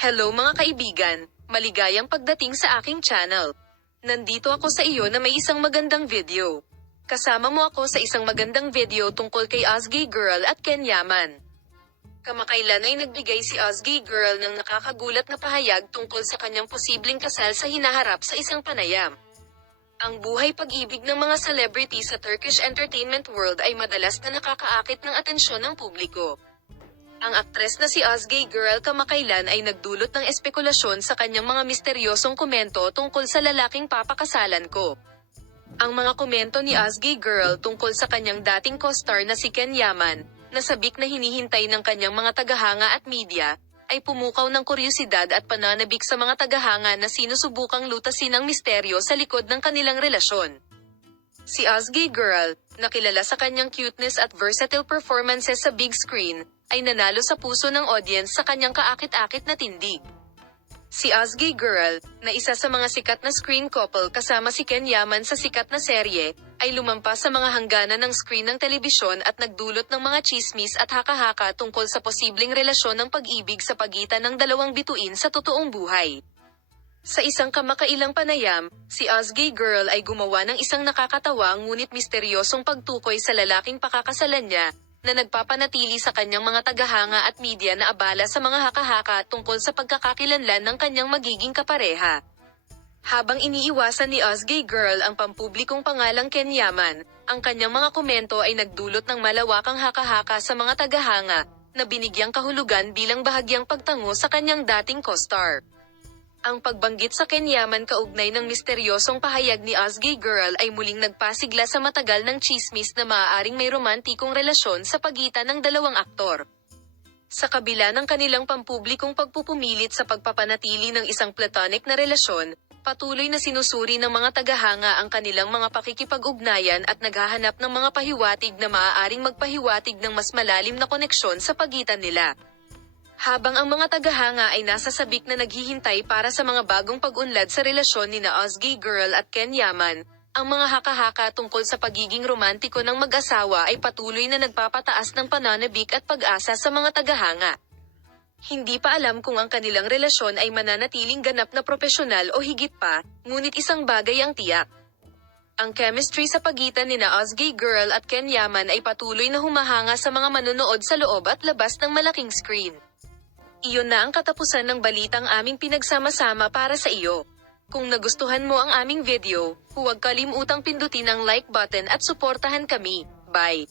Hello mga kaibigan, maligayang pagdating sa aking channel. Nandito ako sa iyo na may isang magandang video. Kasama mo ako sa isang magandang video tungkol kay Ozgay Girl at Ken Yaman. Kamakailan ay nagbigay si Ozgay Girl ng nakakagulat na pahayag tungkol sa kanyang posibleng kasal sa hinaharap sa isang panayam. Ang buhay pag-ibig ng mga celebrity sa Turkish entertainment world ay madalas na nakakaakit ng atensyon ng publiko. Ang aktres na si Ozgay Girl kamakailan ay nagdulot ng espekulasyon sa kanyang mga misteryosong komento tungkol sa lalaking papakasalan ko. Ang mga komento ni Ozgay Girl tungkol sa kanyang dating co-star na si Ken Yaman, na sabik na hinihintay ng kanyang mga tagahanga at media, ay pumukaw ng kuryosidad at pananabik sa mga tagahanga na sinusubukang lutasin ang misteryo sa likod ng kanilang relasyon. Si Ozgay Girl, na kilala sa kanyang cuteness at versatile performances sa big screen, ay nanalo sa puso ng audience sa kanyang kaakit-akit na tindig. Si Ozgay Girl, na isa sa mga sikat na screen couple kasama si Ken Yaman sa sikat na serye, ay lumampas sa mga hangganan ng screen ng telebisyon at nagdulot ng mga chismis at haka-haka tungkol sa posibleng relasyon ng pag-ibig sa pagitan ng dalawang bituin sa totoong buhay. Sa isang kamakailang panayam, si Ozgay Girl ay gumawa ng isang nakakatawa ngunit misteryosong pagtukoy sa lalaking pakakasalan niya, na nagpapanatili sa kanyang mga tagahanga at media na abala sa mga haka-haka tungkol sa pagkakakilanlan ng kanyang magiging kapareha. Habang iniiwasan ni Ozgay Girl ang pampublikong pangalang Ken Yaman, ang kanyang mga komento ay nagdulot ng malawakang haka-haka sa mga tagahanga, na binigyang kahulugan bilang bahagyang pagtango sa kanyang dating co-star. Ang pagbanggit sa Ken Yaman kaugnay ng misteryosong pahayag ni Ozgay Girl ay muling nagpasigla sa matagal ng chismis na maaaring may romantikong relasyon sa pagitan ng dalawang aktor. Sa kabila ng kanilang pampublikong pagpupumilit sa pagpapanatili ng isang platonic na relasyon, patuloy na sinusuri ng mga tagahanga ang kanilang mga pakikipag-ugnayan at naghahanap ng mga pahiwatig na maaaring magpahiwatig ng mas malalim na koneksyon sa pagitan nila. Habang ang mga tagahanga ay nasa sabik na naghihintay para sa mga bagong pag-unlad sa relasyon ni na Ozgay Girl at Ken Yaman, ang mga haka-haka tungkol sa pagiging romantiko ng mag-asawa ay patuloy na nagpapataas ng pananabik at pag-asa sa mga tagahanga. Hindi pa alam kung ang kanilang relasyon ay mananatiling ganap na propesyonal o higit pa, ngunit isang bagay ang tiyak. Ang chemistry sa pagitan ni na Ozgay Girl at Ken Yaman ay patuloy na humahanga sa mga manonood sa loob at labas ng malaking screen. Iyon na ang katapusan ng balitang aming pinagsama-sama para sa iyo. Kung nagustuhan mo ang aming video, huwag kalimutang pindutin ang like button at suportahan kami. Bye!